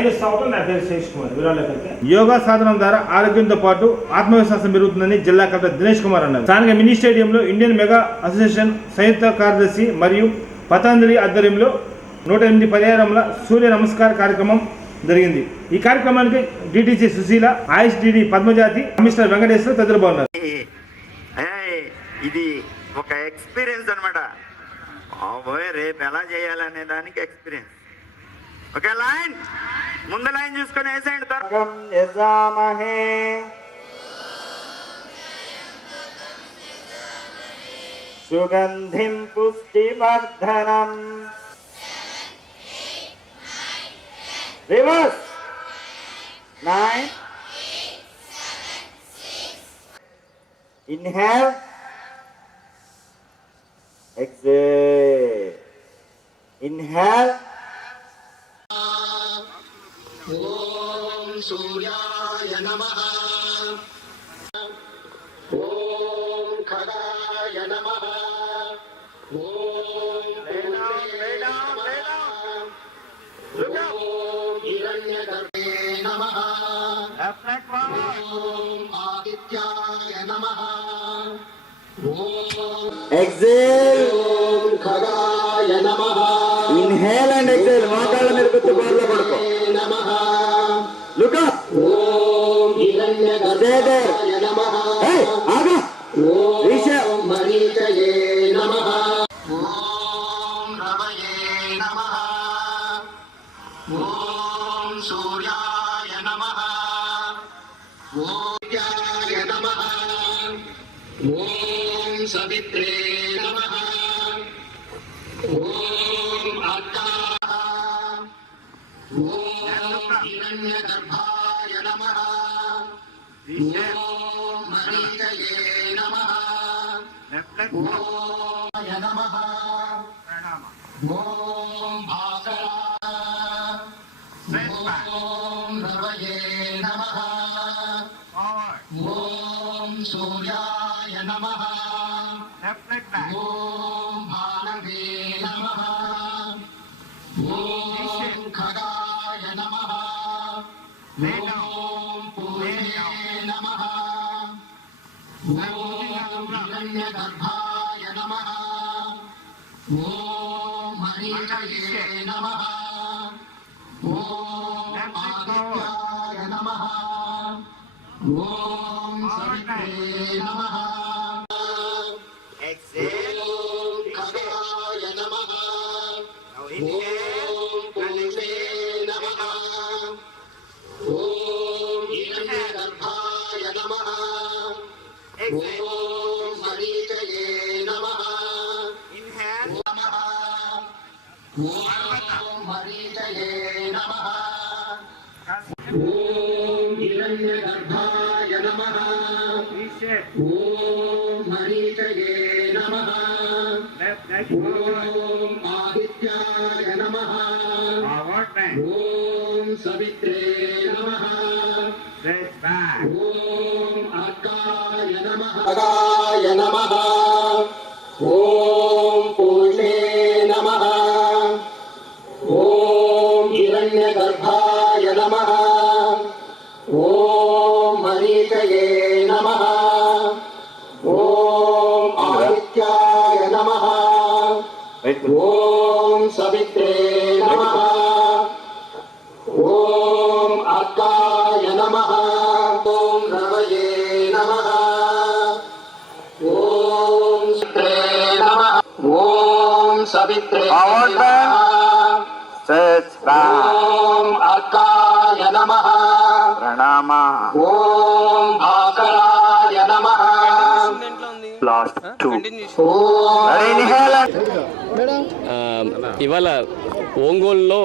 నేను స్వాగతం. నా పేరు శేష్ కుమార్. వివరాలకి యోగా సాధనం ద్వారా ఆరోగ్యంతో పాటు ఆత్మవిశ్వాసం పెరుగుతుందని జిల్లా కలెక్టర్ దినేష్ కుమార్ అన్నారు. స్థానిక మినీ స్టేడియంలో ఇండియన్ మెగా అసోసియేషన్ సంయుక్త కార్యదర్శి మరియు పతంజలి ఆధ్వర్యంలో 108 పర్యావరణ సూర్య నమస్కార కార్యక్రమం జరిగింది. ఈ కార్యక్రమానికి డిటిసి సుశీల, ఆయుష్ డిడి పద్మజాతి, కమిషనర్ వెంకటేశ్వర తదితరులు ఉన్నారు. ఇది ఒక ఎక్స్పీరియన్స్ అనమాట. రేపు ఎలా చేయాలనే దానికి ఎక్స్పీరియన్స్. ఓకే, లైన్ ముందు లైన్ చూసుకొని వేసేయండి. సుగంధిం పుష్టివర్ధనం. Reverse 9. Inhale, exhale. Inhale. Om Suryaya Namaha. Om Khagaya Namaha. Om lay down. Look up. Om Hiranyagarbhe Namaha. Left leg forward. Om Adityaya Namaha. Exhale. Om Khagaya Namaha. Inhale and exhale. Maakala mere kuttu barla padko. Namaha. Look up. Om Hiranyagarbhe Namaha. Hey, aga. Om Maritaye Namaha. Om Ravaye Namaha. Om Suryaya Namaha. Om Jaya Namaha. Om Savitre Namaha. Om Akaha. Om Hiranyagarbhaya Namaha. Om Maritaye Namaha. Om Jaya Namaha. Om Bhakara. Om Ravaye Namaha. Om Suryaya Namaha. Om Bhanave Namaha. Om Khagaya Namaha. Om Purne Namaha. Om Hiranyagarbhaya Namaha. Om Maritaye Namaha. Om Adityaya Namaha. Om Savitre Namaha. Exhale. Om Khagaya Namaha. Om Purne Namaha. Om Hiranyagarbhaya Namaha. Om Maritaye Namaha. Inhale. Namaha. Om Maritaye Namaha. Om Hiranyagarbhaya Namaha. Om Maritaye Namaha. Om Adityaya Namaha. Om Savitre Namaha. Om Akaya Namaha. Akaya Namaha. Om Purne Namaha. Om Hiranyagarbhaya Namaha. Om Maritaye Namaha. Om Adityaya Namaha. Om Savitre Namaha. Om Akaya Namaha. Om Ravaye Namaha. Om Savitre Namaha. Om Savitre Namaha. Om Akaya Namaha. Pranama. Om Bhakaraya Namaha. Last 2. ఇవాళ ఒంగోలులో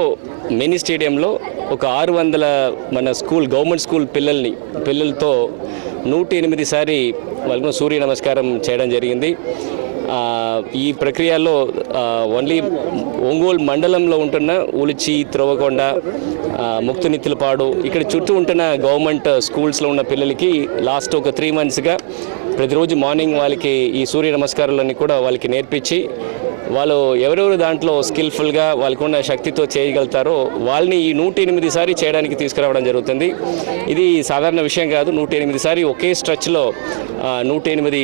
mini స్టేడియంలో ఒక 600 మన government school పిల్లలతో 108 సారి వాళ్ళకు సూర్య నమస్కారం చేయడం జరిగింది. ఈ ప్రక్రియలో ఓన్లీ ఒంగోలు మండలంలో ఉంటున్న ఉలిచి, త్రవకొండ, ముక్తునిత్తులపాడు ఇక్కడ చుట్టూ ఉంటున్న గవర్నమెంట్ స్కూల్స్లో ఉన్న పిల్లలకి లాస్ట్ ఒక 3 మంత్స్గా ప్రతిరోజు మార్నింగ్ వాళ్ళకి ఈ సూర్య నమస్కారాలన్నీ కూడా వాళ్ళకి నేర్పించి వాళ్ళు ఎవరెవరు దాంట్లో స్కిల్ఫుల్గా వాళ్ళకున్న శక్తితో చేయగలుగుతారో వాళ్ళని ఈ 108 సారి చేయడానికి తీసుకురావడం జరుగుతుంది. ఇది సాధారణ విషయం కాదు. 108 సారి ఒకే స్ట్రెచ్లో 108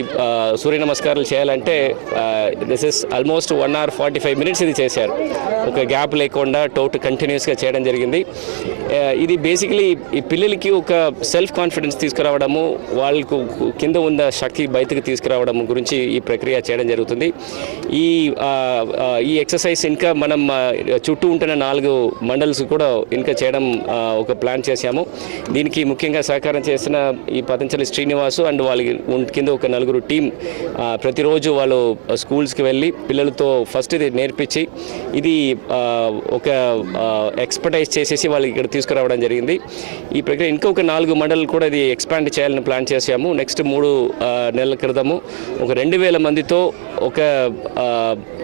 సూర్య నమస్కారాలు చేయాలంటే this is almost 1 hour 45 minutes ఇది చేశారు. ఒక గ్యాప్ లేకుండా కంటిన్యూస్గా చేయడం జరిగింది. ఇది బేసికలీ ఈ పిల్లలకి ఒక సెల్ఫ్ కాన్ఫిడెన్స్ తీసుకురావడము, వాళ్ళకు కింద ఉన్న శక్తి బయటకు తీసుకురావడం గురించి ఈ ప్రక్రియ చేయడం జరుగుతుంది. ఈ ఎక్సర్సైజ్ ఇంకా మనం చుట్టూ ఉంటున్న 4 మండల్స్ కూడా ఇంకా చేయడం ఒక ప్లాన్ చేశాము. దీనికి ముఖ్యంగా సహకారం చేసిన ఈ పతంజలి శ్రీనివాసు అండ్ వాళ్ళకి కింద ఒక 4 టీం ప్రతిరోజు వాళ్ళు స్కూల్స్కి వెళ్ళి పిల్లలతో ఫస్ట్ ఇది నేర్పించి ఇది ఒక ఎక్స్పర్టైజ్ చేసేసి వాళ్ళకి ఇక్కడ తీసుకురావడం జరిగింది. ఈ ప్రక్రియ ఇంకొక 4 మండలు కూడా ఇది ఎక్స్పాండ్ చేయాలని ప్లాన్ చేశాము. నెక్స్ట్ 3 నెలల క్రితము ఒక 2000 మందితో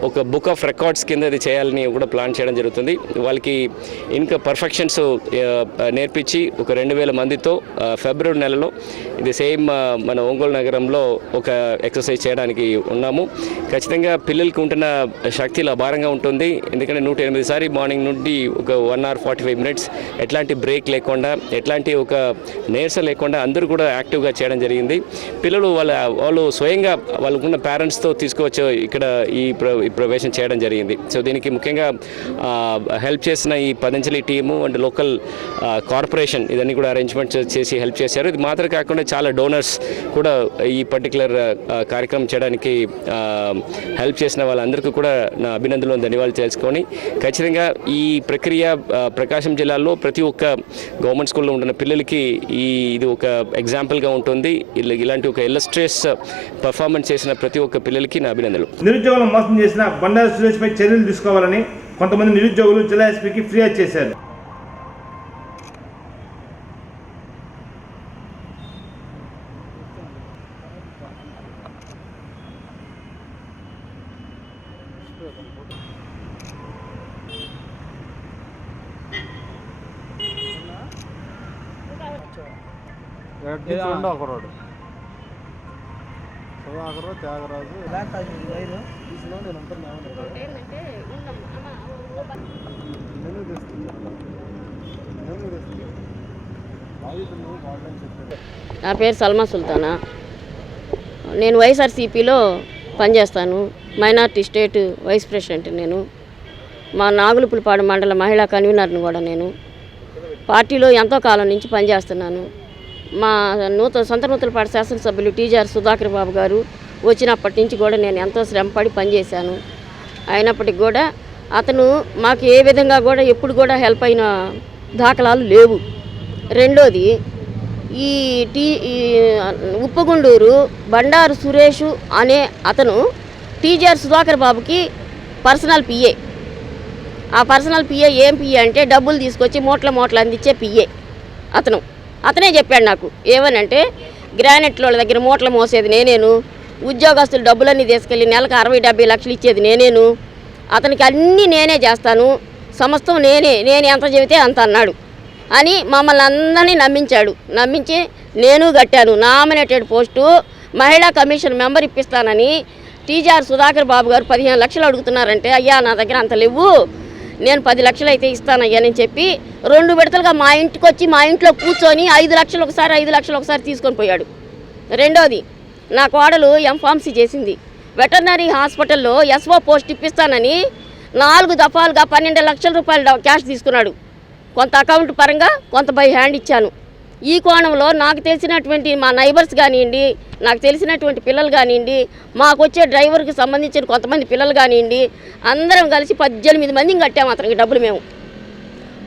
ఒక బుక్ ఆఫ్ రికార్డ్స్ కింద ఇది చేయాలని కూడా ప్లాన్ చేయడం జరుగుతుంది. వాళ్ళకి ఇంకా పర్ఫెక్షన్స్ నేర్పించి ఒక 2000 మందితో ఫిబ్రవరి నెలలో ఇది సేమ్ మన ఒంగోలు నగరంలో ఒక ఎక్సర్సైజ్ చేయడానికి ఉన్నాము. ఖచ్చితంగా పిల్లలకి ఉంటున్న శక్తి ఇలా భారంగా ఉంటుంది. ఎందుకంటే 108 సారి మార్నింగ్ నుండి ఒక 1 hour 45 minutes ఎట్లాంటి బ్రేక్ లేకుండా, ఎట్లాంటి ఒక నీరస లేకుండా అందరూ కూడా యాక్టివ్గా చేయడం జరిగింది. పిల్లలు వాళ్ళు స్వయంగా వాళ్ళకున్న పేరెంట్స్తో తీసుకువచ్చి ఇక్కడ ఈ ప్రవేశం చేయడం జరిగింది. సో దీనికి ముఖ్యంగా హెల్ప్ చేసిన ఈ Patanjali team and local corporation ఇదన్నీ కూడా అరేంజ్మెంట్ చేసి హెల్ప్ చేశారు. ఇది మాత్రం కాకుండా చాలా డోనర్స్ కూడా ఈ పర్టికులర్ కార్యక్రమం చేయడానికి హెల్ప్ చేసిన వాళ్ళందరికీ కూడా నా అభినందనలు ధన్యవాదాలు తెలుసుకొని ఖచ్చితంగా ఈ ప్రక్రియ ప్రకాశం జిల్లాలో ప్రతి ఒక్క గవర్నమెంట్ స్కూల్లో ఉంటున్న పిల్లలకి ఇది ఒక ఎగ్జాంపుల్గా ఉంటుంది. ఇలాంటి ఒక ఇల్లస్ట్రేస్ పర్ఫార్మెన్స్ చేసిన ప్రతి ఒక్క పిల్లలకి నా అభినందనలు. నిరుద్యోగులను మోసం చేసిన బండారు సురేష్పై చర్యలు తీసుకోవాలని కొంతమంది నిరుద్యోగులు జిల్లా ఎస్పీకి ఫిర్యాదు చేశారు. ఒకరోడు త్యాగరాజు నా పేరు సల్మా సుల్తానా. నేను వైఎస్ఆర్సీపీలో పనిచేస్తాను. మైనార్టీ స్టేట్ వైస్ ప్రెసిడెంట్ నేను. మా నాగులుపులపాడు మండల మహిళా కన్వీనర్ని కూడా నేను. పార్టీలో ఎంతో కాలం నుంచి పనిచేస్తున్నాను. మా సొంత నూతలపాడు శాసనసభ్యులు టీజీఆర్ సుధాకర్ బాబు గారు వచ్చినప్పటి నుంచి కూడా నేను ఎంతో శ్రమపడి పనిచేశాను. అయినప్పటికి కూడా అతను మాకు ఏ విధంగా కూడా ఎప్పుడు కూడా హెల్ప్ అయిన దాఖలాలు లేవు. రెండోది ఈ ఉప్పగుండూరు బండారు సురేష్ అనే అతను టీజీఆర్ సుధాకర్ బాబుకి పర్సనల్ పిఏ. ఆ పర్సనల్ పిఏ ఏం పిఏ అంటే డబ్బులు తీసుకొచ్చి మూటలు అందించే పిఏ. అతనే చెప్పాడు నాకు. ఏమనంటే గ్రానైట్ వాళ్ళ దగ్గర మూటలు మోసేది నేనేను, ఉద్యోగస్తులు డబ్బులన్నీ తీసుకెళ్ళి నెలకు 60-70 లక్షలు ఇచ్చేది నేనేను, అతనికి అన్నీ నేనే చేస్తాను, సమస్తం నేనే ఎంత చెబితే అంత అన్నాడు అని మమ్మల్ని అందరినీ నమ్మించి నేను కట్టాను. నామినేటెడ్ పోస్టు మహిళా కమిషన్ మెంబర్ ఇప్పిస్తానని టీజీఆర్ సుధాకర్ బాబు గారు 15 లక్షలు అడుగుతున్నారంటే, అయ్యా నా దగ్గర అంత లేవు, నేను 10 లక్షలు అయితే ఇస్తానయ్యా అని చెప్పి 2 విడతలుగా మా ఇంటికి వచ్చి మా ఇంట్లో కూర్చొని 5 లక్షలు ఒకసారి తీసుకొని పోయాడు. రెండోది నా కోడలు ఎంఫార్మసీ చేసింది. వెటర్నరీ హాస్పిటల్లో ఎస్ఓ పోస్ట్ ఇప్పిస్తానని 4 దఫాలుగా 12 లక్షల రూపాయలు క్యాష్ తీసుకున్నాడు. కొంత అకౌంట్ పరంగా, కొంత బై హ్యాండ్ ఇచ్చాను. ఈ కోణంలో నాకు తెలిసినటువంటి మా నైబర్స్ కానివ్వండి, నాకు తెలిసినటువంటి పిల్లలు కానివ్వండి, మాకు వచ్చే డ్రైవర్కి సంబంధించిన కొంతమంది పిల్లలు కానివ్వండి, అందరం కలిసి 18 మందిని కట్టాము అతనికి డబ్బులు. మేము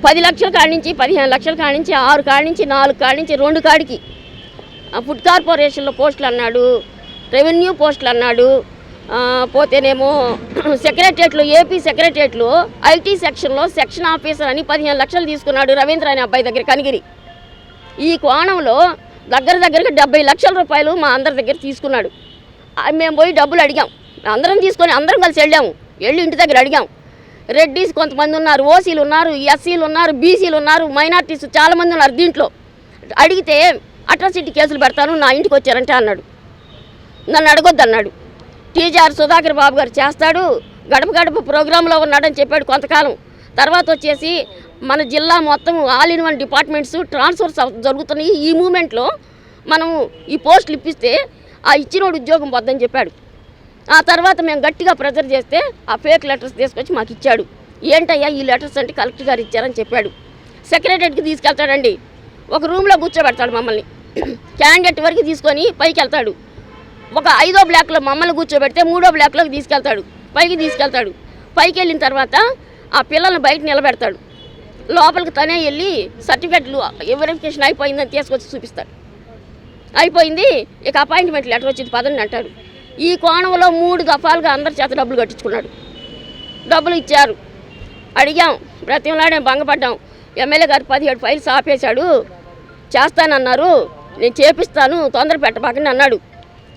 10 లక్షల కాడి నుంచి 15 లక్షల కాడి నుంచి 6 కాడి నుంచి 4 కాడి నుంచి 2 కాడికి ఫుడ్ కార్పొరేషన్లో పోస్టులు అన్నాడు, రెవెన్యూ పోస్టులు అన్నాడు, పోతేనేమో సెక్రటరియట్లో ఏపీ సెక్రటరియట్లో ఐటీ సెక్షన్లో సెక్షన్ ఆఫీసర్ అని 15 లక్షలు తీసుకున్నాడు రవీంద్ర అనే అబ్బాయి దగ్గర కనిగిరి. ఈ కోణంలో దగ్గరగా 70 లక్షల రూపాయలు మా అందరి దగ్గర తీసుకున్నాడు. మేము పోయి డబ్బులు అడిగాం, అందరం తీసుకొని అందరం కలిసి వెళ్ళి ఇంటి దగ్గర అడిగాం. రెడ్డీస్ కొంతమంది ఉన్నారు, ఓసీలు ఉన్నారు, ఎస్సీలు ఉన్నారు, బీసీలు ఉన్నారు, మైనార్టీస్ చాలామంది ఉన్నారు. దీంట్లో అడిగితే అట్రాసిటీ కేసులు పెడతాను నా ఇంటికి వచ్చారంటే అన్నాడు. నన్ను అడగొద్దు అన్నాడు. టీజీఆర్ సుధాకర్ బాబు గారు చేస్తాడు, గడప గడప ప్రోగ్రాంలో ఉన్నాడని చెప్పాడు కొంతకాలం. తర్వాత వచ్చేసి మన జిల్లా మొత్తం all in one departments transfers జరుగుతున్నాయి. ఈ మూమెంట్లో మనం ఈ పోస్టులు ఇప్పిస్తే ఆ ఇచ్చినోడు ఉద్యోగం వద్దని చెప్పాడు. ఆ తర్వాత మేము గట్టిగా ప్రెజర్ చేస్తే ఆ ఫేక్ లెటర్స్ తీసుకొచ్చి మాకు ఇచ్చాడు. ఏంటయ్యా ఈ లెటర్స్ అంటే కలెక్టర్ గారు ఇచ్చారని చెప్పాడు. సెక్రటరీకి తీసుకెళ్తాడండి, ఒక రూమ్లో కూర్చోబెడతాడు మమ్మల్ని. క్యాండిడేట్ వరకు తీసుకొని పైకి వెళ్తాడు. ఒక 5వ బ్లాక్లో మమ్మల్ని కూర్చోబెడితే 3వ బ్లాక్లోకి తీసుకెళ్తాడు, పైకి తీసుకెళ్తాడు. పైకి వెళ్ళిన తర్వాత ఆ పిల్లల్ని బయట నిలబెడతాడు. లోపలికి తనే వెళ్ళి సర్టిఫికెట్లు వెరిఫికేషన్ అయిపోయిందని తీసుకొచ్చి చూపిస్తాడు. అయిపోయింది, ఇక అపాయింట్మెంట్ లెటర్ వచ్చింది పదండి అంటాడు. ఈ కోణంలో 3 దఫాలుగా అందరి చేత డబ్బులు కట్టించుకున్నాడు. డబ్బులు ఇచ్చారు, అడిగాం, బ్రతిమలాడాం, భంగపడ్డాం. ఎమ్మెల్యే గారు 17 ఫైల్స్ ఆపేశాడు, చేస్తానన్నారు, నేను చేపిస్తాను, తొందర పెట్టబాకండి అన్నాడు.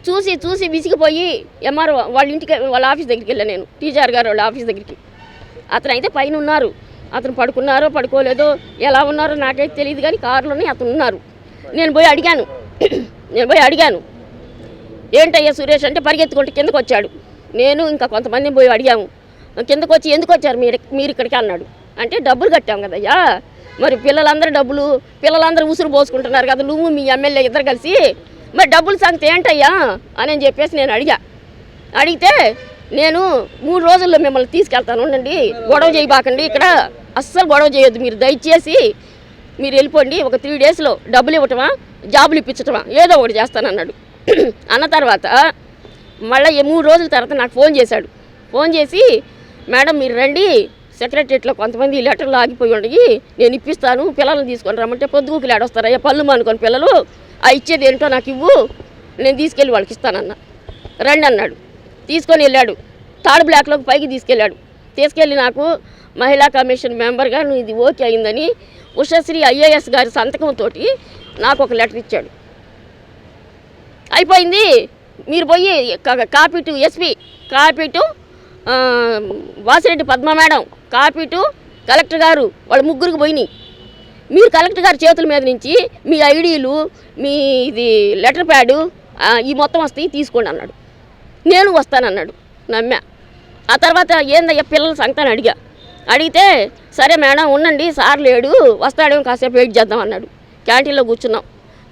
చూసి విసిగిపోయి ఎంఆర్ఓ వాళ్ళ ఇంటికి వాళ్ళ ఆఫీస్ దగ్గరికి వెళ్ళాను నేను, టీజీఆర్ గారు వాళ్ళ ఆఫీస్ దగ్గరికి. అతను అయితే పైన ఉన్నారు, అతను పడుకున్నారో పడుకోలేదో ఎలా ఉన్నారో నాకైతే తెలియదు, కానీ కారులోనే అతను ఉన్నారు. నేను పోయి అడిగాను ఏంటయ్యా సురేష్ అంటే పరిగెత్తుకుంటే కిందకు వచ్చాడు. నేను ఇంకా కొంతమందిని పోయి అడిగాము, కిందకు వచ్చి ఎందుకు వచ్చారు మీరు ఇక్కడికి అన్నాడు. అంటే డబ్బులు కట్టాం కదయ్యా, మరి పిల్లలందరూ ఉసురు పోసుకుంటున్నారు కదా, నువ్వు మీ ఎమ్మెల్యే ఇద్దరు కలిసి, మరి డబ్బుల సంగతి ఏంటయ్యా అని చెప్పేసి నేను అడిగితే నేను 3 రోజుల్లో మిమ్మల్ని తీసుకెళ్తాను, ఉండండి, గొడవ చేయబాకండి, ఇక్కడ అస్సలు గొడవ చేయొద్దు, మీరు దయచేసి మీరు వెళ్ళిపోండి, ఒక 3 డేస్లో డబ్బులు ఇవ్వటమా జాబులు ఇప్పించటమా ఏదో ఒకటి చేస్తానన్నాడు. అన్న తర్వాత మళ్ళీ 3 రోజుల తర్వాత నాకు ఫోన్ చేశాడు. ఫోన్ చేసి మేడం మీరు రండి, సెక్రటరియట్లో కొంతమంది లెటర్లు ఆగిపోయి ఉండయి, నేను ఇప్పిస్తాను, పిల్లల్ని తీసుకొని రమ్మంటే పొద్దుగుకులు ఆడొస్తారయ్యా, పళ్ళు మానుకొని పిల్లలు, ఆ ఇచ్చేది ఏంటో నాకు ఇవ్వు, నేను తీసుకెళ్ళి వాళ్ళకి ఇస్తానన్నా. రండి అన్నాడు, తీసుకొని వెళ్ళాడు. 3rd బ్లాక్లోకి పైకి తీసుకెళ్ళి నాకు మహిళా కమిషన్ మెంబర్గా నువ్వు ఇది ఓకే అయిందని ఉషశ్రీ IAS గారి సంతకంతో నాకు ఒక లెటర్ ఇచ్చాడు. అయిపోయింది, మీరు పోయి copy to SP, copy to Vasireddy Padma madam, copy to collector గారు, వాళ్ళు 3కి పోయినాయి. మీరు కలెక్టర్ గారి చేతుల మీద నుంచి మీ ఐడీలు, మీ ఇది లెటర్ ప్యాడు ఈ మొత్తం వస్తాయి తీసుకోండి అన్నాడు. నేను వస్తానన్నాడు, నమ్మా. ఆ తర్వాత ఏందయ్యా పిల్లల సంగతి అని అడిగితే సరే మేడం ఉండండి, సార్ లేడు, వస్తాడేమో కాసేపు వెయిట్ చేద్దాం అన్నాడు. క్యాంటీన్లో కూర్చున్నాం,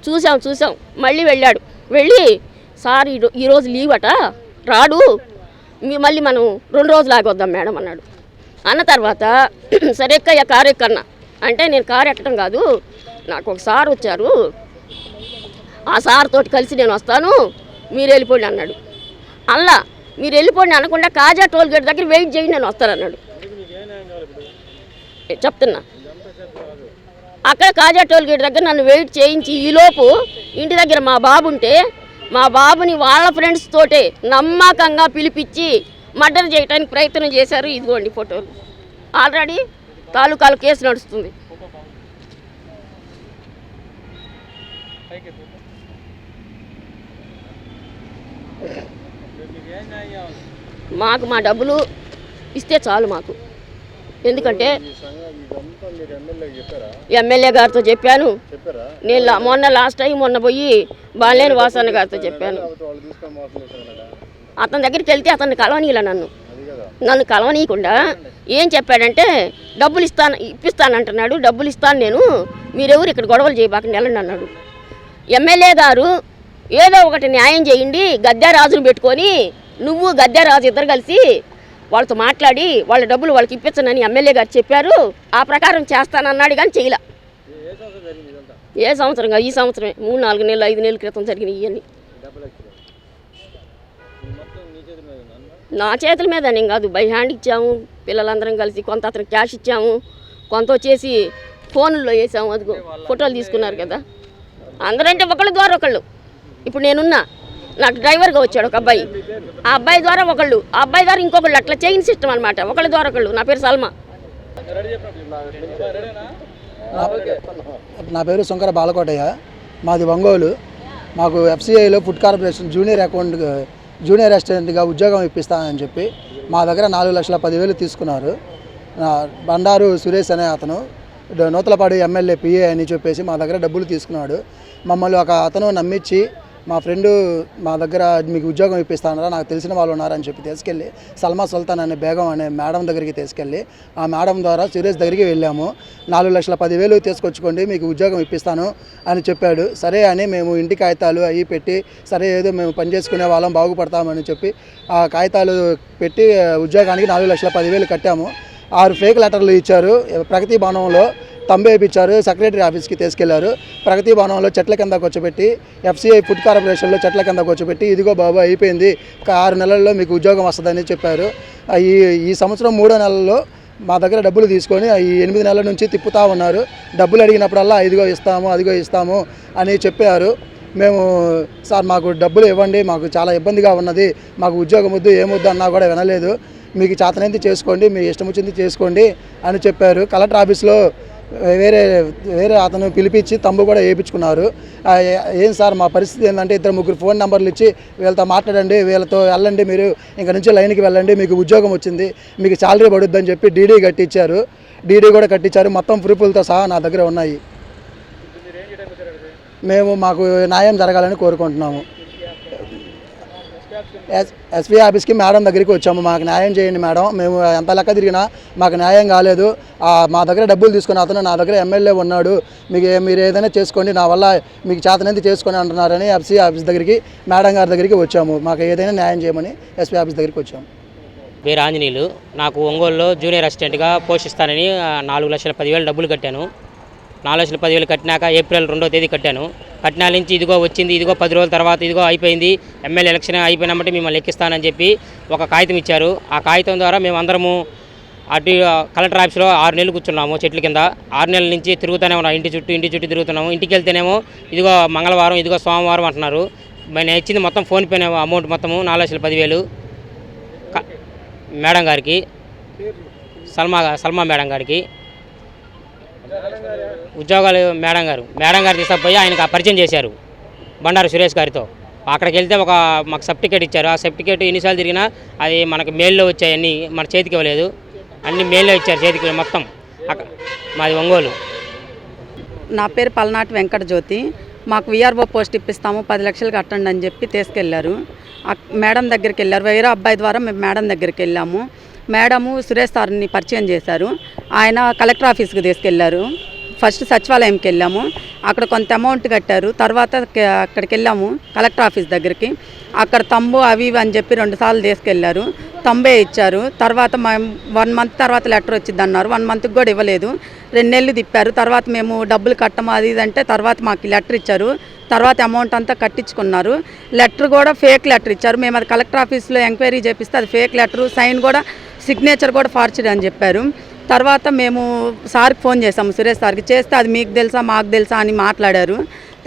చూసాం. మళ్ళీ వెళ్ళి సార్ ఈరోజు లీవ్ అట, రాడు, మళ్ళీ మనం 2 రోజులు ఆగొద్దాం మేడం అన్నాడు. అన్న తర్వాత సరే ఎక్కయ్యా కారు ఎక్కన్నా అంటే, నేను కారు ఎక్కడం కాదు, నాకు ఒక సార్ వచ్చారు, ఆ సార్ తోటి కలిసి నేను వస్తాను, మీరు వెళ్ళిపోండి అన్నాడు. అలా మీరు వెళ్ళిపోండి అనకుండా కాజా టోల్గేట్ దగ్గర వెయిట్ చేయండి, నేను వస్తానన్నాడు. చెప్తున్నా, అక్కడ కాజా టోల్గేట్ దగ్గర నన్ను వెయిట్ చేయించి ఈలోపు ఇంటి దగ్గర మా బాబు ఉంటే మా బాబుని వాళ్ళ ఫ్రెండ్స్ తోటే నమ్మకంగా పిలిపించి మర్డర్ చేయడానికి ప్రయత్నం చేశారు. ఇదిగోండి ఫోటోలు, ఆల్రెడీ తాలూకాలు కేసు నడుస్తుంది. మాకు మా డబ్బులు ఇస్తే చాలు మాకు, ఎందుకంటే ఎమ్మెల్యే గారితో చెప్పాను నేను, మొన్న పోయి బాలేని వాసన్న గారితో చెప్పాను. అతని దగ్గరికి వెళ్తే అతన్ని కలవనీయలే, నన్ను కలవనీయకుండా ఏం చెప్పాడంటే డబ్బులు ఇప్పిస్తానంటున్నాడు, డబ్బులు ఇస్తాను నేను, మీరెవరు ఇక్కడ గొడవలు చేయబాకండి వెళ్ళండి అన్నాడు. ఎమ్మెల్యే గారు ఏదో ఒకటి న్యాయం చేయండి, గద్దెరాజును పెట్టుకొని నువ్వు గద్దెరాజు ఇద్దరు కలిసి వాళ్ళతో మాట్లాడి వాళ్ళ డబ్బులు వాళ్ళకి ఇప్పించనని ఎమ్మెల్యే గారు చెప్పారు, ఆ ప్రకారం చేస్తానన్నాడు, కానీ చేయలే. ఏ సంవత్సరం కాదు, ఈ సంవత్సరమే 3, 4 నెలలు 5 నెలల క్రితం జరిగినాయి ఇవన్నీ. నా చేతుల మీద నేను కాదు, బై హ్యాండ్ ఇచ్చాము పిల్లలందరం కలిసి, కొంత అతను క్యాష్ ఇచ్చాము, కొంత వచ్చేసి ఫోన్లో వేసాము. అదిగో ఫోటోలు తీసుకున్నారు కదా, అందరంటే ఒకళ్ళు ద్వారా ఒకళ్ళు. ఇప్పుడు నేనున్నా, నాకు డ్రైవర్గా వచ్చాడు ఒక అబ్బాయి, ఆ అబ్బాయి ద్వారా ఒకళ్ళు, ఆ అబ్బాయి ద్వారా ఇంకొకళ్ళు, అట్లా చైన్ సిస్టమ్ అనమాట, ఒకళ్ళ ద్వారా ఒకళ్ళు. నా పేరు సల్మా. నా పేరు శంకర బాలకోటయ్య, మాది ఒంగోలు. మాకు FCIలో ఫుడ్ కార్పొరేషన్ జూనియర్ అసిస్టెంట్గా ఉద్యోగం ఇప్పిస్తానని చెప్పి మా దగ్గర 4,10,000 తీసుకున్నారు. బండారు సురేష్ అనే అతను నూతలపాడు ఎమ్మెల్యే PA అని చెప్పేసి మా దగ్గర డబ్బులు తీసుకున్నాడు. మమ్మల్ని ఒక అతను నమ్మించి మా ఫ్రెండు మా దగ్గర మీకు ఉద్యోగం ఇప్పిస్తానరా, నాకు తెలిసిన వాళ్ళు ఉన్నారని చెప్పి తీసుకెళ్ళి సల్మా సుల్తాన్ అనే బేగం అనే మేడం దగ్గరికి తీసుకెళ్ళి ఆ మేడం ద్వారా సురేష్ దగ్గరికి వెళ్ళాము. 4,10,000 తీసుకొచ్చుకోండి, మీకు ఉద్యోగం ఇప్పిస్తాను అని చెప్పాడు. సరే అని మేము ఇంటి కాగితాలు అవి పెట్టి సరే ఏదో మేము పని చేసుకునే వాళ్ళం బాగుపడతామని చెప్పి ఆ కాగితాలు పెట్టి ఉద్యోగానికి 4,10,000 కట్టాము. 6 ఫేక్ లెటర్లు ఇచ్చారు. ప్రగతి భవనంలో తంబు వేయించారు, సెక్రటరీ ఆఫీస్కి తీసుకెళ్లారు. ప్రగతి భవనంలో చెట్ల కింద కూర్చోబెట్టి FCI ఫుడ్ కార్పొరేషన్లో చెట్ల కింద కూర్చోబెట్టి ఇదిగో బాబు అయిపోయింది, ఒక 6 నెలల్లో మీకు ఉద్యోగం వస్తుందని చెప్పారు. ఈ సంవత్సరం 3వ నెలలో మా దగ్గర డబ్బులు తీసుకొని ఈ 8 నెలల నుంచి తిప్పుతూ ఉన్నారు. డబ్బులు అడిగినప్పుడల్లా ఇదిగో ఇస్తాము అదిగో ఇస్తాము అని చెప్పారు. మేము సార్ మాకు డబ్బులు ఇవ్వండి, మాకు చాలా ఇబ్బందిగా ఉన్నది, మాకు ఉద్యోగం వద్దు ఏమొద్దు అన్నా కూడా వినలేదు. మీకు చేతనైంది చేసుకోండి, మీ ఇష్టం వచ్చింది చేసుకోండి అని చెప్పారు. కలెక్టర్ ఆఫీస్లో వేరే అతను పిలిపించి తంబు కూడా వేయించుకున్నారు. ఏం సార్ మా పరిస్థితి ఏంటంటే 2-3 ఫోన్ నెంబర్లు ఇచ్చి వీళ్ళతో మాట్లాడండి, వీళ్ళతో వెళ్ళండి, మీరు ఇంక నుంచి లైన్కి వెళ్ళండి, మీకు ఉద్యోగం వచ్చింది, మీకు శాలరీ పడుద్దని చెప్పి డీడీ కట్టించారు. డీడీ కూడా కట్టించారు. మొత్తం ప్రూఫ్లతో సహా నా దగ్గర ఉన్నాయి. మేము మాకు న్యాయం జరగాలని కోరుకుంటున్నాము. ఎస్పీ ఆఫీస్కి మేడం దగ్గరికి వచ్చాము, మాకు న్యాయం చేయండి మేడం, మేము ఎంత లెక్క తిరిగినా మాకు న్యాయం కాలేదు, మా దగ్గర డబ్బులు తీసుకుని అతను నా దగ్గర ఎమ్మెల్యే ఉన్నాడు, మీరు ఏదైనా చేసుకోండి, నా వల్ల మీకు చేతనైంది చేసుకొని అంటున్నారని ఎఫ్సీ ఆఫీస్ దగ్గరికి మేడం గారి దగ్గరికి వచ్చాము. మాకు ఏదైనా న్యాయం చేయమని ఎస్పీ ఆఫీస్ దగ్గరికి వచ్చాము. పేరు ఆంజనేయులు. నాకు ఒంగోలులో జూనియర్ అసిస్టెంట్గా పోషిస్తానని 4,10,000 డబ్బులు కట్టాను. 4,10,000 కట్టినాక ఏప్రిల్ 2వ తేదీ కట్టాను. కట్నాల నుంచి ఇదిగో వచ్చింది, ఇదిగో 10 రోజుల తర్వాత ఇదిగో అయిపోయింది, ఎమ్మెల్యే ఎలక్షన్ అయిపోయినామంటే మిమ్మల్ని ఎక్కిస్తానని చెప్పి ఒక కాగితం ఇచ్చారు. ఆ కాగితం ద్వారా మేము అందరము అటు కలెక్టర్ ఆఫీస్లో 6 నెలలు కూర్చున్నాము చెట్ల కింద. 6 నెలల నుంచి తిరుగుతూనే ఉన్నాం, ఇంటి చుట్టూ తిరుగుతున్నాము. ఇంటికి వెళ్తేనేమో ఇదిగో మంగళవారం, ఇదిగో సోమవారం అంటున్నారు. నేను ఇచ్చింది మొత్తం ఫోన్పే అమౌంట్ మొత్తము 4,10,000 మేడం గారికి, సల్మా మేడం గారికి. ఉద్యోగాలు మేడం గారు తీసుకుపోయి ఆయనకు పరిచయం చేశారు బండారు సురేష్ గారితో. అక్కడికి వెళ్తే మాకు సర్టిఫికేట్ ఇచ్చారు. ఆ సర్టిఫికేట్ ఎన్నిసార్లు తిరిగినా అది మనకు మెయిల్లో వచ్చాయి, అన్నీ మన చేతికి ఇవ్వలేదు, అన్ని మెయిల్లో ఇచ్చారు చేతికి మొత్తం. మాది ఒంగోలు. నా పేరు పల్నాటి వెంకట జ్యోతి. మాకు విఆర్ఓ పోస్ట్ ఇప్పిస్తాము, 10 లక్షలు కట్టండి అని చెప్పి తీసుకెళ్లారు. మేడం దగ్గరికి వెళ్ళారు. వేరే అబ్బాయి ద్వారా మేము మేడం దగ్గరికి వెళ్ళాము. మేడము సురేష్ సార్ని పరిచయం చేశారు. ఆయన కలెక్టర్ ఆఫీస్కి తీసుకెళ్లారు. ఫస్ట్ సచివాలయంకి వెళ్ళాము, అక్కడ కొంత అమౌంట్ కట్టారు. తర్వాత అక్కడికి వెళ్ళాము కలెక్టర్ ఆఫీస్ దగ్గరికి. అక్కడ తంబు అవి ఇవి అని చెప్పి 2 సార్లు తీసుకెళ్లారు. తంబే ఇచ్చారు. తర్వాత 1 మంత్ తర్వాత లెటర్ వచ్చింది అన్నారు. 1 మంత్కి కూడా ఇవ్వలేదు. 2 నెలలు తిప్పారు. తర్వాత మేము డబ్బులు కట్టము అది ఇది అంటే తర్వాత మాకు లెటర్ ఇచ్చారు. తర్వాత అమౌంట్ అంతా కట్టించుకున్నారు. లెటర్ కూడా ఫేక్ లెటర్ ఇచ్చారు. మేము అది కలెక్టర్ ఆఫీస్లో ఎంక్వైరీ చేపిస్తే అది ఫేక్ లెటరు, సైన్ కూడా సిగ్నేచర్ కూడా ఫార్జరీ అని చెప్పారు. తర్వాత మేము సార్కి ఫోన్ చేసాము, సురేష్ సార్కి చేస్తే అది మీకు తెలుసా మాకు తెలుసా అని మాట్లాడారు.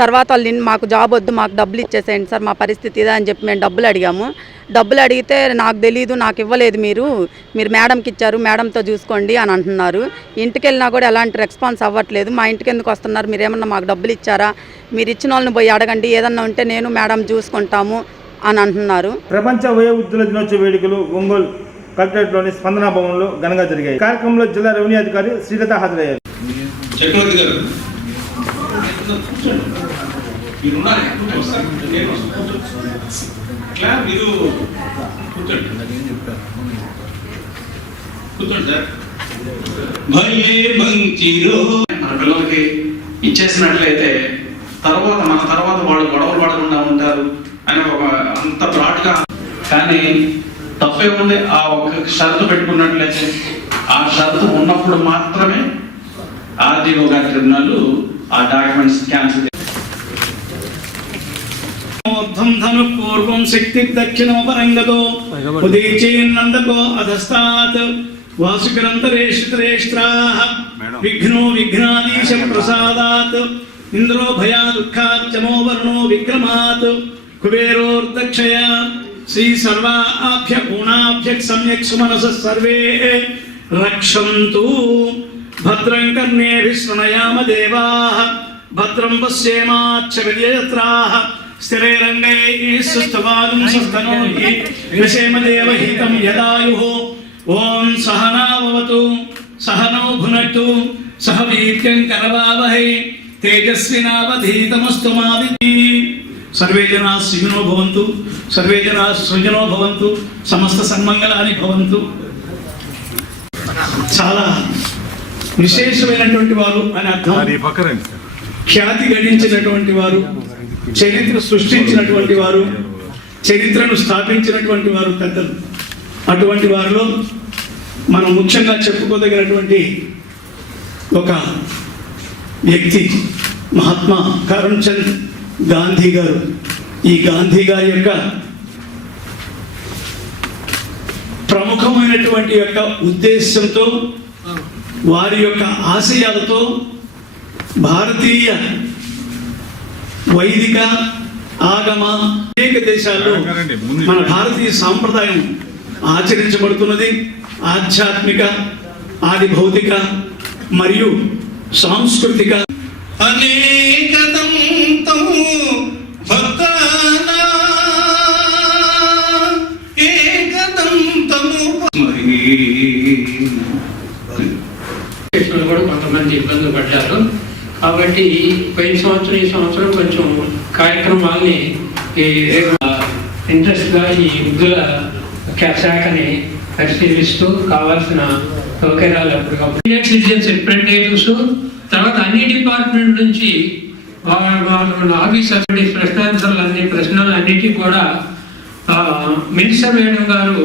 తర్వాత వాళ్ళు మాకు జాబ్ వద్దు, మాకు డబ్బులు ఇచ్చేసేయండి సార్, మా పరిస్థితి ఇదే అని చెప్పి మేము డబ్బులు అడిగాము. డబ్బులు అడిగితే నాకు తెలీదు, నాకు ఇవ్వలేదు, మీరు మేడంకి ఇచ్చారు, మేడంతో చూసుకోండి అని అంటున్నారు. ఇంటికి వెళ్ళినా కూడా ఎలాంటి రెస్పాన్స్ అవ్వట్లేదు. మా ఇంటికి ఎందుకు వస్తున్నారు, మీరు ఏమన్నా మాకు డబ్బులు ఇచ్చారా, మీరు ఇచ్చిన వాళ్ళని పోయి అడగండి, ఏదన్నా ఉంటే నేను మేడం చూసుకుంటాము అని అంటున్నారు. ప్రపంచ వయోవృద్ధుల దినోత్సవ వేడుకలు ఒంగోలు కలెక్టరేట్లోని స్పందన భవన్లో ఘనంగా జరిగాయి. కార్యక్రమంలో జిల్లా రెవెన్యూ అధికారి శ్రీలత హాజరయ్యారు. చక్రవర్తి గారు మీరు కూర్చోండి సార్. మన పిల్లలకి ఇచ్చేసినట్లయితే తర్వాత వాళ్ళు గొడవలు పడకుండా ఉంటారు అని ఒక అంత బ్రాడ్గా. కానీ తప్పే ఉంది, ఆ ఒక షరతు పెట్టుకున్నట్లయితే ఆ షరతు ఉన్నప్పుడు మాత్రమే ఆర్డీఓ గారి ట్రిబ్యునల్ ఆ డాక్యుమెంట్స్ క్యాన్సిల్. పూర్వం శక్తి దక్షిణో పరంగతో ఉదీచీనందకో అధస్తాత్ వాసుకరంతరేష్ట్రేష్ట్రాః విఘ్నో విఘ్నాదీశ ప్రసాదాత్ ఇంద్రో భయా దుఃఖాచమో వర్ణో విక్రమాత్ కుబేరోర్దక్షయ శ్రీ సర్వాభ్య గుణాభ్య సమ్యక్ సుమనస సర్వే రక్షంతు. భద్రం కర్ణేభిః శృణయామ దేవాః భద్రం పశ్యేమాచ్చవిర్యజత్రాః స్థిరైరంగైః సుస్థివాగం సస్తనోః విషేమ దేవహితం యదాయుః. ఓం సహనావవతు సహనౌ భునక్తు సహ వీర్యం కరవావహై తేజస్వినావధీతమస్తు మా విద్మహి సర్వే జనా సుఖినో భవంతు, సర్వే జనా సృజనో భవంతు, సమస్త సన్మంగళాని భవంతు. చాలా విశేషమైనటువంటి వారు అని అర్థం. ఖ్యాతి గడించినటువంటి వారు, చరిత్ర సృష్టించినటువంటి వారు, చరిత్రను స్థాపించినటువంటి వారు పెద్దలు. అటువంటి వారిలో మనం ముఖ్యంగా చెప్పుకోదగినటువంటి ఒక వ్యక్తి మహాత్మా కరమ్చంద్ గాంధీ గారు. ఈ గాంధీ గారి యొక్క ప్రముఖమైనటువంటి యొక్క ఉద్దేశంతో, వారి యొక్క ఆశయాలతో భారతీయ వైదిక ఆగమ అనేక దేశాల్లో మన భారతీయ సాంప్రదాయం ఆచరించబడుతున్నది. ఆధ్యాత్మిక, ఆది భౌతిక మరియు సాంస్కృతిక కూడా కొంతమంది ఇబ్బందులు పడ్డారు. కాబట్టి పోయిన సంవత్సరం ఈ సంవత్సరం కొంచెం కార్యక్రమాల్ని ఇంట్రెస్ట్గా ఈ వృద్ధుల శాఖని పరిశీలిస్తూ కావాల్సిన సౌకర్యాలు ఎప్పటికప్పుడు సీనియర్ సిటిజన్స్ రిప్రజెంటేటివ్స్, తర్వాత అన్ని డిపార్ట్మెంట్ నుంచి ఆఫీసర్ ప్రశ్నాంశాలు అన్ని ప్రశ్నలు అన్నిటికీ కూడా మినిస్టర్ మేడం గారు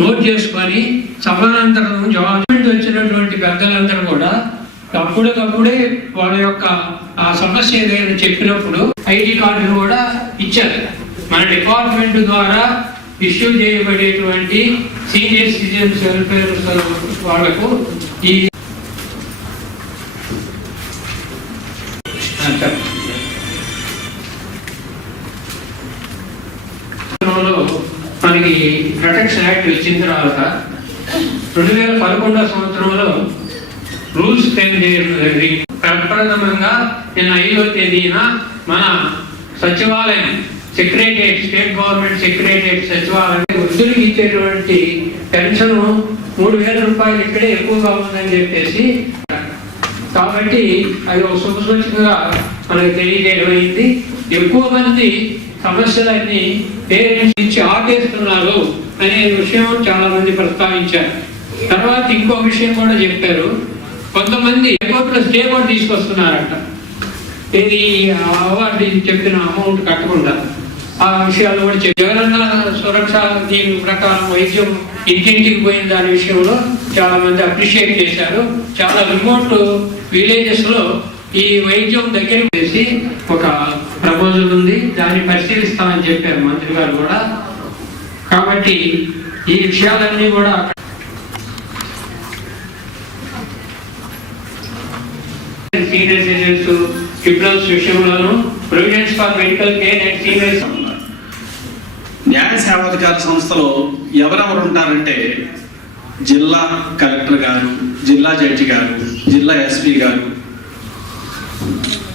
నోట్ చేసుకొని సభానంతరం జవాబు వచ్చినటువంటి పెద్దలందరూ కూడా అప్పటికప్పుడే వాళ్ళ యొక్క ఆ సమస్య ఏదైనా చెప్పినప్పుడు ఐడి కార్డును కూడా ఇచ్చారు. మన డిపార్ట్మెంట్ ద్వారా ఇష్యూ చేయబడేటువంటి సీనియర్ సిటిజన్స్ వెల్ఫేర్ వాళ్లకు ఈ మనకి ప్రొటెక్షన్ యాక్ట్ వచ్చిన తర్వాత 2011 సంవత్సరంలో రూల్స్ ప్రప్రథమంగా నిన్న 5వ తేదీన మన సచివాలయం సెక్రటరియట్, స్టేట్ గవర్నమెంట్ సెక్రటరియట్ సచివాలయం వృద్ధులకు ఇచ్చేటువంటి పెన్షన్ 3,000 రూపాయలు ఇక్కడే ఎక్కువగా ఉందని చెప్పేసి, కాబట్టి అది ఒక శుభసూచనగా మనకు తెలియజేయడం అయింది. ఎక్కువ మంది సమస్యలన్నీ పేరెంట్స్ ఇచ్చి ఆపేస్తున్నారు అనే విషయం చాలా మంది ప్రస్తావించారు. తర్వాత ఇంకో విషయం కూడా చెప్పారు, కొంతమంది హైకోర్టులో స్టే కూడా తీసుకొస్తున్నారట. ఇది అవార్డు చెప్పిన అమౌంట్ కట్టకుండా ఆ విషయాలు కూడా జగనన్న సురక్ష దీని ప్రకారం వైద్యం ఇంటింటికి పోయిన దాని విషయంలో చాలా మంది అప్రిషియేట్ చేశారు. చాలా రిమోట్ విలేజెస్ లో ఈ వైద్యం దగ్గర వేసి ఒక ప్రపోజల్ ఉంది, దాన్ని పరిశీలిస్తామని చెప్పారు మంత్రి గారు కూడా. కాబట్టి ఈ విషయాలన్నీ కూడా సీనియర్ సిటిజన్స్ ట్రిబ్యునల్స్ విషయంలోనూ providence for medical care and senior న్యాయ సేవాధికార సంస్థలో ఎవరెవరు ఉంటారంటే జిల్లా కలెక్టర్ గారు, జిల్లా జడ్జి గారు, జిల్లా ఎస్పీ గారు,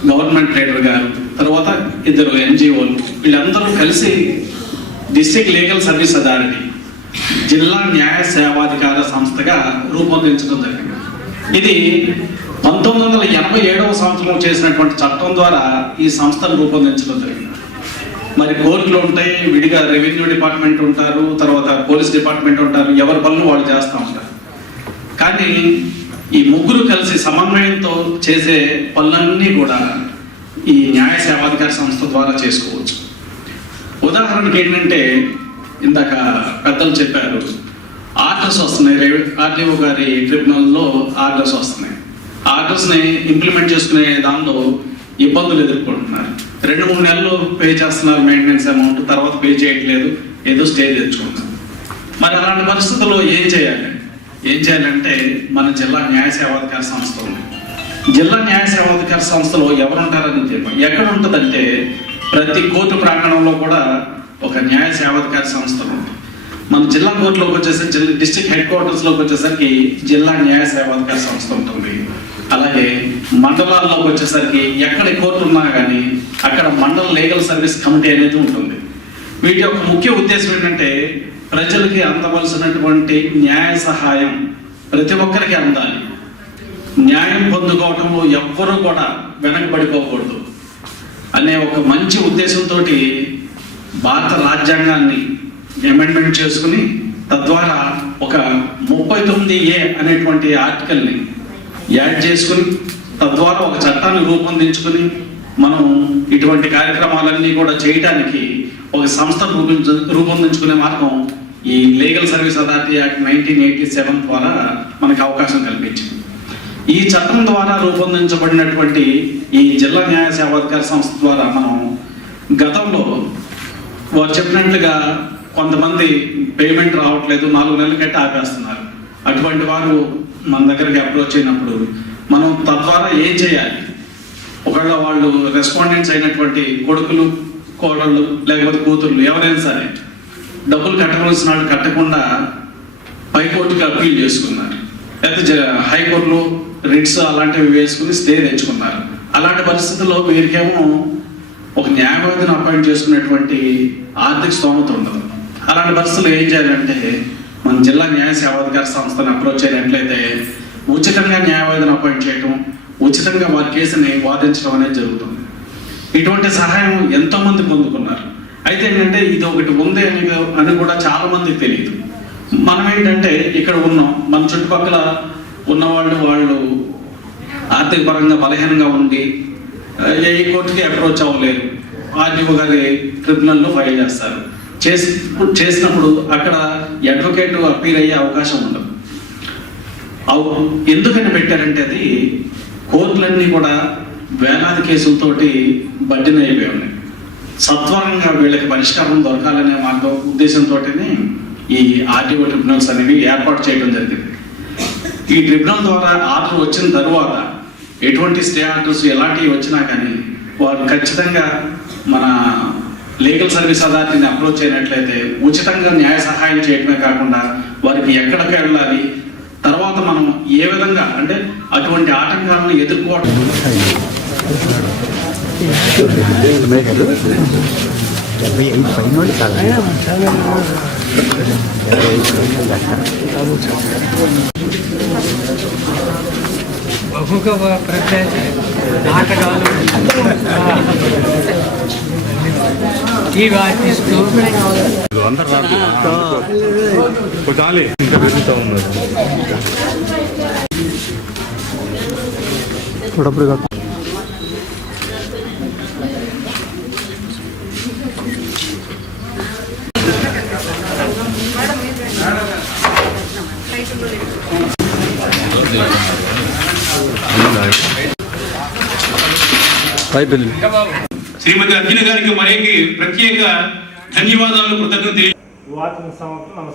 గవర్నమెంట్ లీడర్ గారు, తర్వాత 2 ఎన్జిఓలు, వీళ్ళందరూ కలిసి డిస్ట్రిక్ట్ లీగల్ సర్వీస్ అథారిటీ జిల్లా న్యాయ సేవాధికార సంస్థగా రూపొందించడం జరిగింది. ఇది 1987వ సంవత్సరం చేసినటువంటి చట్టం ద్వారా ఈ సంస్థను రూపొందించడం జరిగింది. మరి కోర్టులు ఉంటాయి, విడిగా రెవెన్యూ డిపార్ట్మెంట్ ఉంటారు, తర్వాత పోలీస్ డిపార్ట్మెంట్ ఉంటారు, ఎవరి పనులు వాళ్ళు చేస్తూ ఉంటారు. కానీ ఈ ముగ్గురు కలిసి సమన్వయంతో చేసే పనులన్నీ కూడా ఈ న్యాయ సేవాధికార సంస్థ ద్వారా చేసుకోవచ్చు. ఉదాహరణకి ఏంటంటే, ఇందాక పెద్దలు చెప్పారు, ఆర్డర్స్ వస్తున్నాయి, ఆర్డీఓ గారి ట్రిబ్యునల్లో ఆర్డర్స్ వస్తున్నాయి. ఆర్డర్స్ని ఇంప్లిమెంట్ చేసుకునే దానిలో ఇబ్బందులు ఎదుర్కొంటున్నారు. 2-3 నెలలు పే చేస్తున్నారు మెయింటెనెన్స్ అమౌంట్, తర్వాత పే చేయట్లేదు, ఏదో స్టే తెచ్చుకుంటారు. మరి అలాంటి పరిస్థితుల్లో ఏం చేయాలంటే మన జిల్లా న్యాయ సేవాధికార సంస్థ ఉంది. జిల్లా న్యాయ సేవాధికార సంస్థలో ఎవరు ఉంటారని చెప్పారు. ఎక్కడ ఉంటుందంటే ప్రతి కోర్టు ప్రాంగణంలో కూడా ఒక న్యాయ సేవాధికార సంస్థ ఉంది. మన జిల్లా కోర్టులోకి వచ్చేసరికి, డిస్ట్రిక్ట్ హెడ్ క్వార్టర్స్లోకి వచ్చేసరికి జిల్లా న్యాయ సేవాధికార సంస్థ ఉంటుంది. అలాగే మండలాల్లోకి వచ్చేసరికి ఎక్కడ కోర్టు ఉన్నా కానీ అక్కడ మండల లీగల్ సర్వీస్ కమిటీ అనేది ఉంటుంది. వీటి యొక్క ముఖ్య ఉద్దేశం ఏంటంటే ప్రజలకి అందవలసినటువంటి న్యాయ సహాయం ప్రతి ఒక్కరికి అందాలి. న్యాయం పొందుకోవటంలో ఎవ్వరూ కూడా వెనకబడిపోకూడదు అనే ఒక మంచి ఉద్దేశంతో భారత రాజ్యాంగాన్ని అమెండ్మెంట్ చేసుకుని తద్వారా ఒక 39A అనేటువంటి ఆర్టికల్ని యాడ్ చేసుకుని తద్వారా ఒక చట్టాన్ని రూపొందించుకుని మనం ఇటువంటి కార్యక్రమాలన్నీ కూడా చేయడానికి ఒక సంస్థ రూపొందించుకునే మార్గం ఈ లీగల్ సర్వీస్ అథారిటీ యాక్ట్ 1987 ద్వారా మనకు అవకాశం కల్పించింది. ఈ చట్టం ద్వారా రూపొందించబడినటువంటి ఈ జిల్లా న్యాయ సేవాధికార సంస్థ ద్వారా మనం గతంలో వారు చెప్పినట్లుగా కొంతమంది పేమెంట్ రావట్లేదు, 4 నెలల కట్టి ఆపేస్తున్నారు. అటువంటి వారు మన దగ్గరికి అప్రోచ్ అయినప్పుడు మనం తద్వారా ఏం చేయాలి, ఒకవేళ వాళ్ళు రెస్పాండెంట్స్ అయినటువంటి కొడుకులు, కోడళ్ళు లేకపోతే కూతుర్లు ఎవరైనా సరే డబ్బులు కట్టవలసిన వాళ్ళు కట్టకుండా హైకోర్టుకి అప్పీల్ చేసుకున్నారు, లేకపోతే హైకోర్టులో రిట్స్ అలాంటివి వేసుకుని స్టే తెచ్చుకున్నారు. అలాంటి పరిస్థితుల్లో వీరికేమో ఒక న్యాయవాదిని అపాయింట్ చేసుకునేటువంటి ఆర్థిక స్తోమత ఉండదు. అలాంటి పరిస్థితుల్లో ఏం చేయాలంటే మన జిల్లా న్యాయ సేవాధికార సంస్థను అప్రోచ్ అయినట్లయితే ఉచితంగా న్యాయవాదిని అపాయింట్ చేయటం, ఉచితంగా వారి కేసుని వాదించడం అనేది జరుగుతుంది. ఇటువంటి సహాయం ఎంతో మంది పొందుకున్నారు. అయితే ఏంటంటే ఇది ఒకటి ఉంది అని కూడా చాలా మందికి తెలియదు. మనం ఏంటంటే ఇక్కడ ఉన్నాం, మన చుట్టుపక్కల ఉన్నవాళ్ళు ఆర్థిక పరంగా బలహీనంగా ఉండి ఏ కోర్టుకి అప్రోచ్ అవ్వలేరు, ఆర్టీఓ గారి ట్రిబ్యునల్లో ఫైల్ చేస్తారు. చేసినప్పుడు అక్కడ అడ్వకేట్ అప్పీల్ అయ్యే అవకాశం ఉండదు. ఎందుకని పెట్టారంటే అది కోర్టులన్నీ కూడా వేలాది కేసులతోటి బడ్డీని అయిపోయి ఉన్నాయి. సత్వరంగా వీళ్ళకి పరిష్కారం దొరకాలనే మార్గం ఉద్దేశంతోనే ఈ ఆర్టీఓ ట్రిబ్యునల్స్ అనేవి ఏర్పాటు చేయడం జరిగింది. ఈ ట్రిబ్యునల్ ద్వారా ఆర్డర్ వచ్చిన తరువాత ఎటువంటి స్టే ఆర్డర్స్ ఎలాంటివి వచ్చినా కానీ వారు ఖచ్చితంగా మన లీగల్ సర్వీస్ అథారిటీని అప్రోచ్ అయినట్లయితే ఉచితంగా న్యాయ సహాయం చేయడమే కాకుండా వారికి ఎక్కడికి వెళ్ళాలి, తర్వాత మనం ఏ విధంగా అంటే అటువంటి ఆటంకాలను ఎదుర్కోవడం. బహుగా ప్రత్యేక నాటకాలు, టీవీ ఆర్టిస్టు ఇంకా పెరుగుతూ ఉన్నారు. శ్రీమతి అర్జున గారికి మరేకి ప్రత్యేక ధన్యవాదాలు, కృతజ్ఞతలు. నమస్కారం.